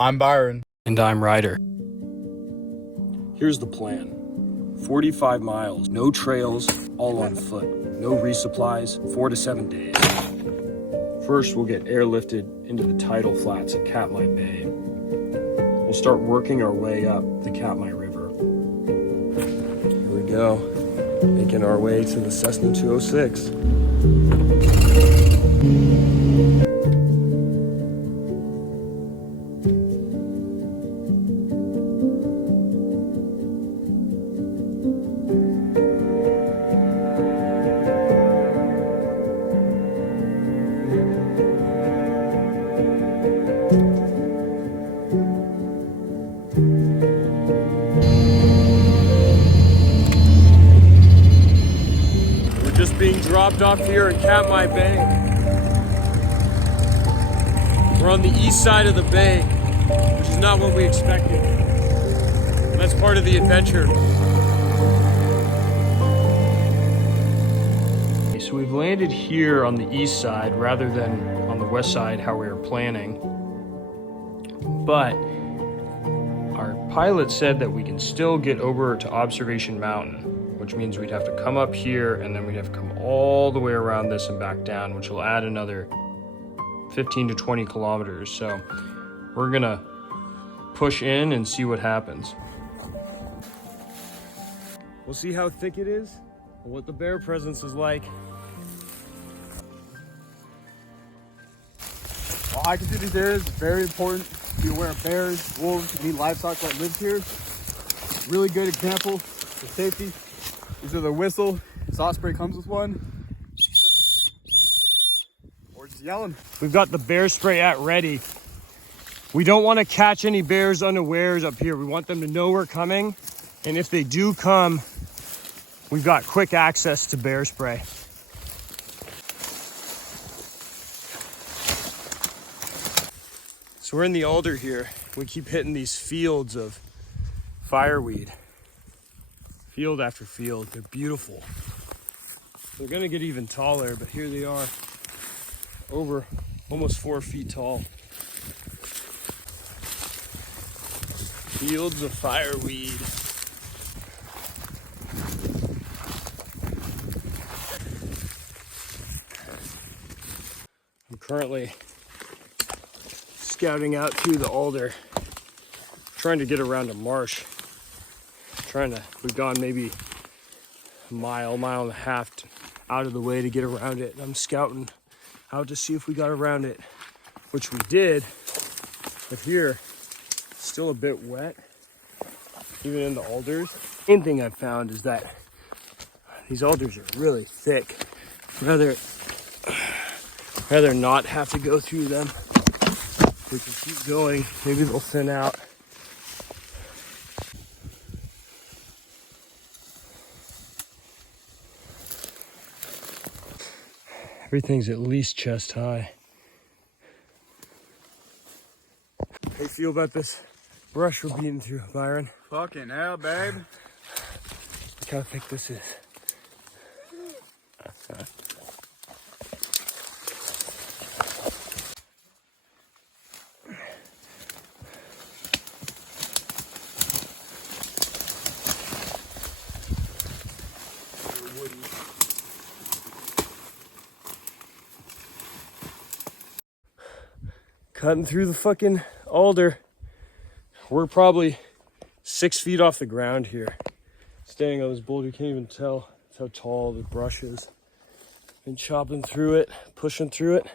I'm Byron. And I'm Ryder. Here's the plan. 45 miles, no trails, all on foot. No resupplies, 4 to 7 days. First, we'll get airlifted into the tidal flats at Katmai Bay. We'll start working our way up the Katmai River. Here we go, making our way to the Cessna 206. Being dropped off here in Katmai Bay. We're on the east side of the bay, which is not what we expected. That's part of the adventure. So we've landed here on the east side rather than on the west side how we were planning. But our pilot said that we can still get over to Observation Mountain, which means we'd have to come up here and then we'd have to come all the way around this and back down, which will add another 15 to 20 kilometers. So we're gonna push in and see what happens. We'll see how thick it is and what the bear presence is like. While hiking through these areas, it's very important to be aware of bears, wolves, and any livestock that lives here. Really good example for safety. These are the whistle. This osprey comes with one. Or just yelling. We've got the bear spray at ready. We don't want to catch any bears unawares up here. We want them to know we're coming. And if they do come, we've got quick access to bear spray. So we're in the alder here. We keep hitting these fields of fireweed. Field after field, they're beautiful. They're gonna get even taller, but here they are, over almost 4 feet tall. Fields of fireweed. I'm currently scouting out through the alder, trying to get around a marsh. We've gone maybe a mile and a half out of the way to get around it. And I'm scouting out to see if we got around it, which we did. But here, it's still a bit wet, even in the alders. Main thing I've found is that these alders are really thick. Rather not have to go through them. We can keep going. Maybe they'll thin out. Everything's at least chest high. How you feel about this brush we're beating through, Byron? Fucking hell, babe. Look how thick this is. Cutting through the fucking alder. We're probably 6 feet off the ground here. Standing on this boulder, you can't even tell how tall the brush is. Been chopping through it, pushing through it.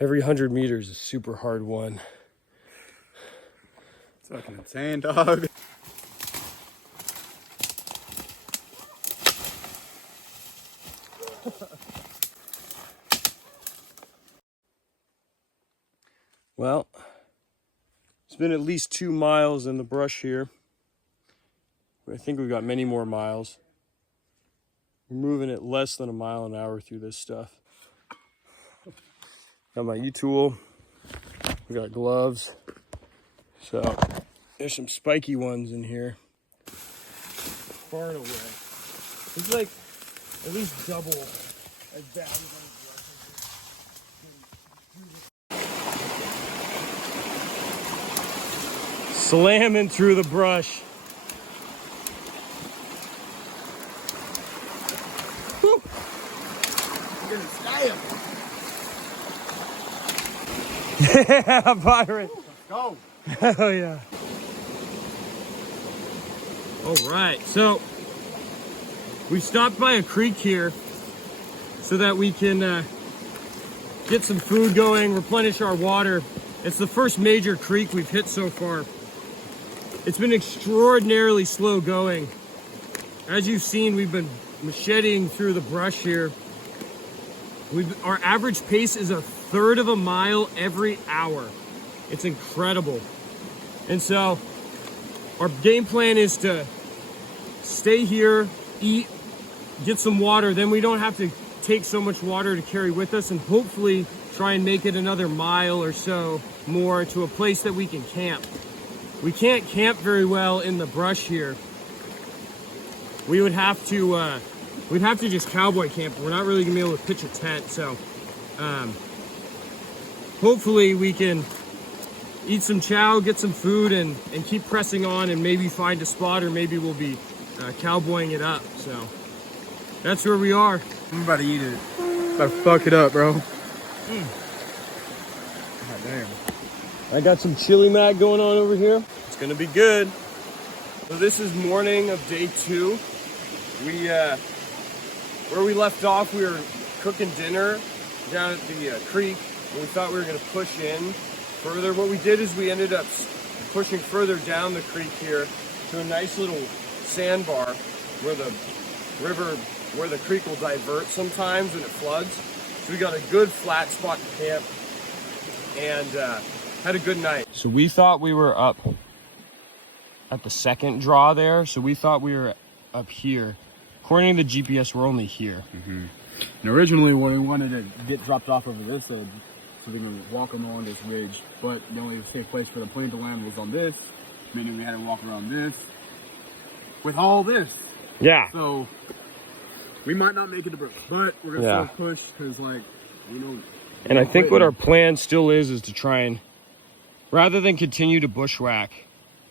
Every 100 meters is a super hard one. It's fucking insane, dog. Well, it's been at least 2 miles in the brush here. I think we've got many more miles. We're moving at less than a mile an hour through this stuff. Got my U-tool. We got gloves. So there's some spiky ones in here. Far and away. It's like at least double as bad as Slamming through the brush. Woo. I'm gonna sky him. Yeah, Byron. Let's go. Hell yeah. All right, so we stopped by a creek here so that we can get some food going, replenish our water. It's the first major creek we've hit so far. It's been extraordinarily slow going. As you've seen, we've been macheting through the brush here. Our average pace is 1/3 of a mile every hour. It's incredible. And so our game plan is to stay here, eat, get some water, then we don't have to take so much water to carry with us, and hopefully try and make it another mile or so more to a place that we can camp. We can't camp very well in the brush here. We would have to we'd have to just cowboy camp. We're not really gonna be able to pitch a tent, so hopefully we can eat some chow, get some food, and keep pressing on, and maybe find a spot, or maybe we'll be cowboying it up. So that's where we are. I'm about to eat it. About to fuck it up, bro. God damn. I got some chili mac going on over here. It's gonna be good. So this is morning of day 2. Where we left off, we were cooking dinner down at the creek, and we thought we were gonna push in further. What we did is we ended up pushing further down the creek here to a nice little sandbar where the river, where the creek will divert sometimes when it floods. So we got a good flat spot to camp and had a good night. So we thought we were up at the second draw there. So we thought we were up here. According to the GPS, we're only here. Mm-hmm. And originally we wanted to get dropped off over this edge so we can walk along this ridge. But the only safe place for the plane to land was on this, meaning we had to walk around this with all this. Yeah. So we might not make it to Brooks, but we're gonna still push because, like, you know. And I think what our plan still is to try and, rather than continue to bushwhack,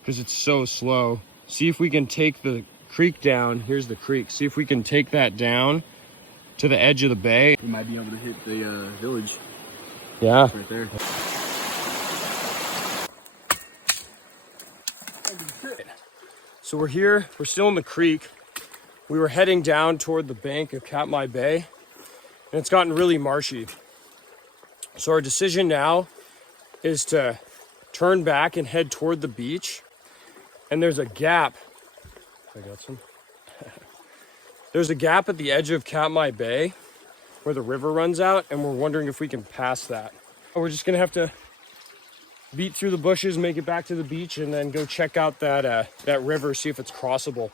because it's so slow, see if we can take the creek down. Here's the creek. See if we can take that down to the edge of the bay. We might be able to hit the village. Yeah. It's right there. So we're here. We're still in the creek. We were heading down toward the bank of Katmai Bay, and it's gotten really marshy. So our decision now is to turn back and head toward the beach. And there's a gap. I got some. There's a gap at the edge of Katmai Bay where the river runs out, and we're wondering if we can pass that. We're just gonna have to beat through the bushes, make it back to the beach, and then go check out that that river, see if it's crossable.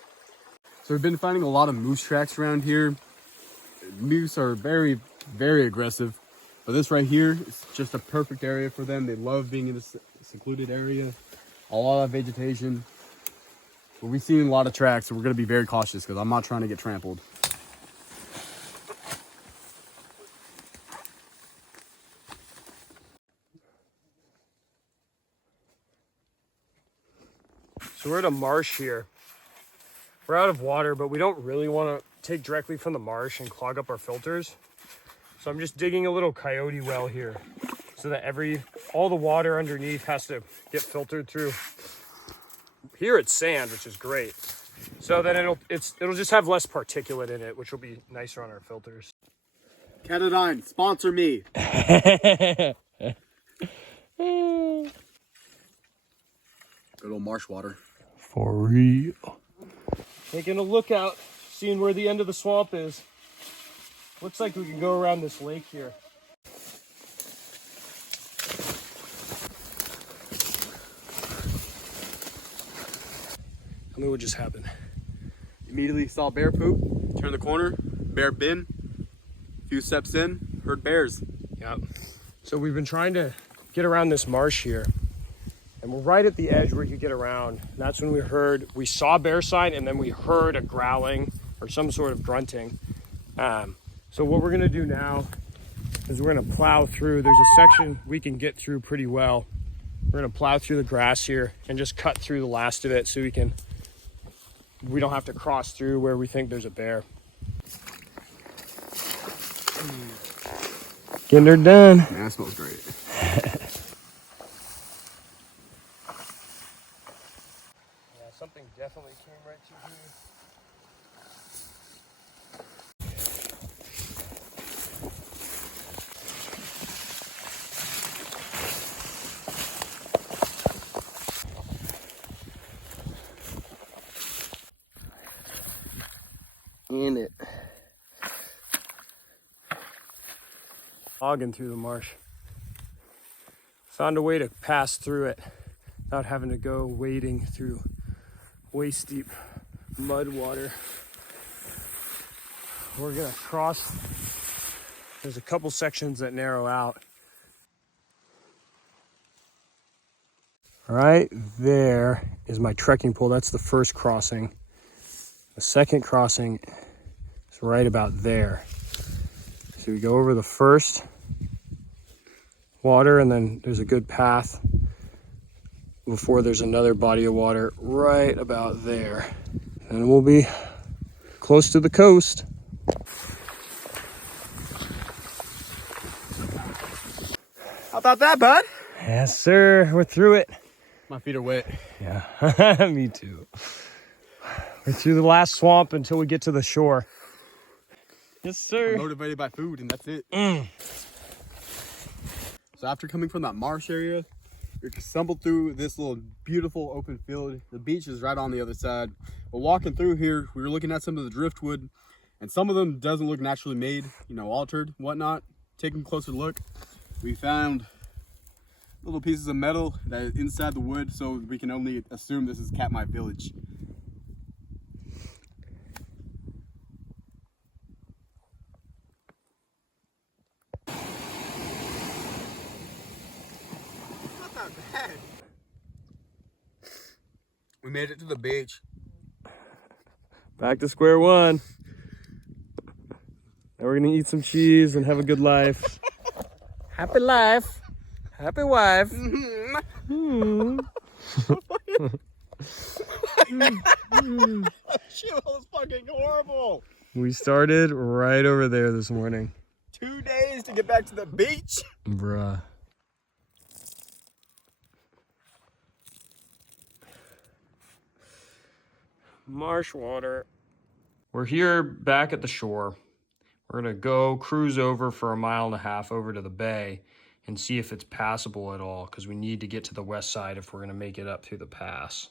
So we've been finding a lot of moose tracks around here. Moose are very, very aggressive. But this right here is just a perfect area for them. They love being in this secluded area. A lot of vegetation. But we've seen a lot of tracks, so we're going to be very cautious because I'm not trying to get trampled. So we're at a marsh here. We're out of water, but we don't really want to take directly from the marsh and clog up our filters. So I'm just digging a little coyote well here so that all the water underneath has to get filtered through. Here it's sand, which is great. So then it'll just have less particulate in it, which will be nicer on our filters. Catadine, sponsor me. Good old marsh water. For real. Taking a look out, seeing where the end of the swamp is. Looks like we can go around this lake here. Tell me what just happened. Immediately saw bear poop, turned the corner, bear bin, a few steps in, heard bears. Yep. So we've been trying to get around this marsh here, and we're right at the edge where you can get around. And that's when we saw bear sign, and then we heard a growling or some sort of grunting. So what we're gonna do now is we're gonna plow through. There's a section we can get through pretty well. We're gonna plow through the grass here and just cut through the last of it so we don't have to cross through where we think there's a bear. Getting her done. Man, that smells great. Yeah, something definitely came right through here. In it. Logging through the marsh. Found a way to pass through it without having to go wading through waist deep mud water. We're gonna cross. There's a couple sections that narrow out. Right there is my trekking pole. That's the first crossing. The second crossing is right about there. So we go over the first water, and then there's a good path before there's another body of water right about there. And we'll be close to the coast. How about that, bud? Yes, sir. We're through it. My feet are wet. Yeah, me too. We're through the last swamp until we get to the shore. Yes, sir. I'm motivated by food, and that's it. So after coming from that marsh area, we stumbled through this little beautiful open field. The beach is right on the other side. We're walking through here. We were looking at some of the driftwood, and some of them doesn't look naturally made, you know, altered, whatnot. Taking a closer look, we found little pieces of metal that is inside the wood, so we can only assume this is Katmai Village. Not bad. We made it to the beach. Back to square one. Now we're gonna eat some cheese and have a good life. Happy life. Happy wife. Shit was fucking horrible. We started right over there this morning. 2 days to get back to the beach. Bruh. Marsh water. We're here back at the shore. We're gonna go cruise over for 1.5 miles over to the bay and see if it's passable at all, because we need to get to the west side if we're gonna make it up through the pass.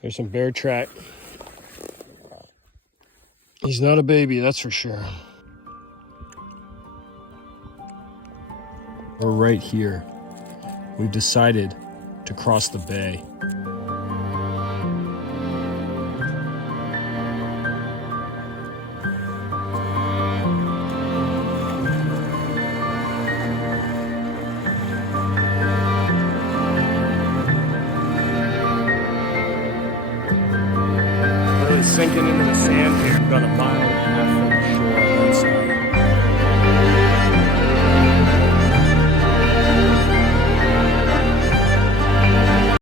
There's some bear track. He's not a baby, that's for sure. We're right here. We've decided to cross the bay. Really sinking into the sand here, about 1 mile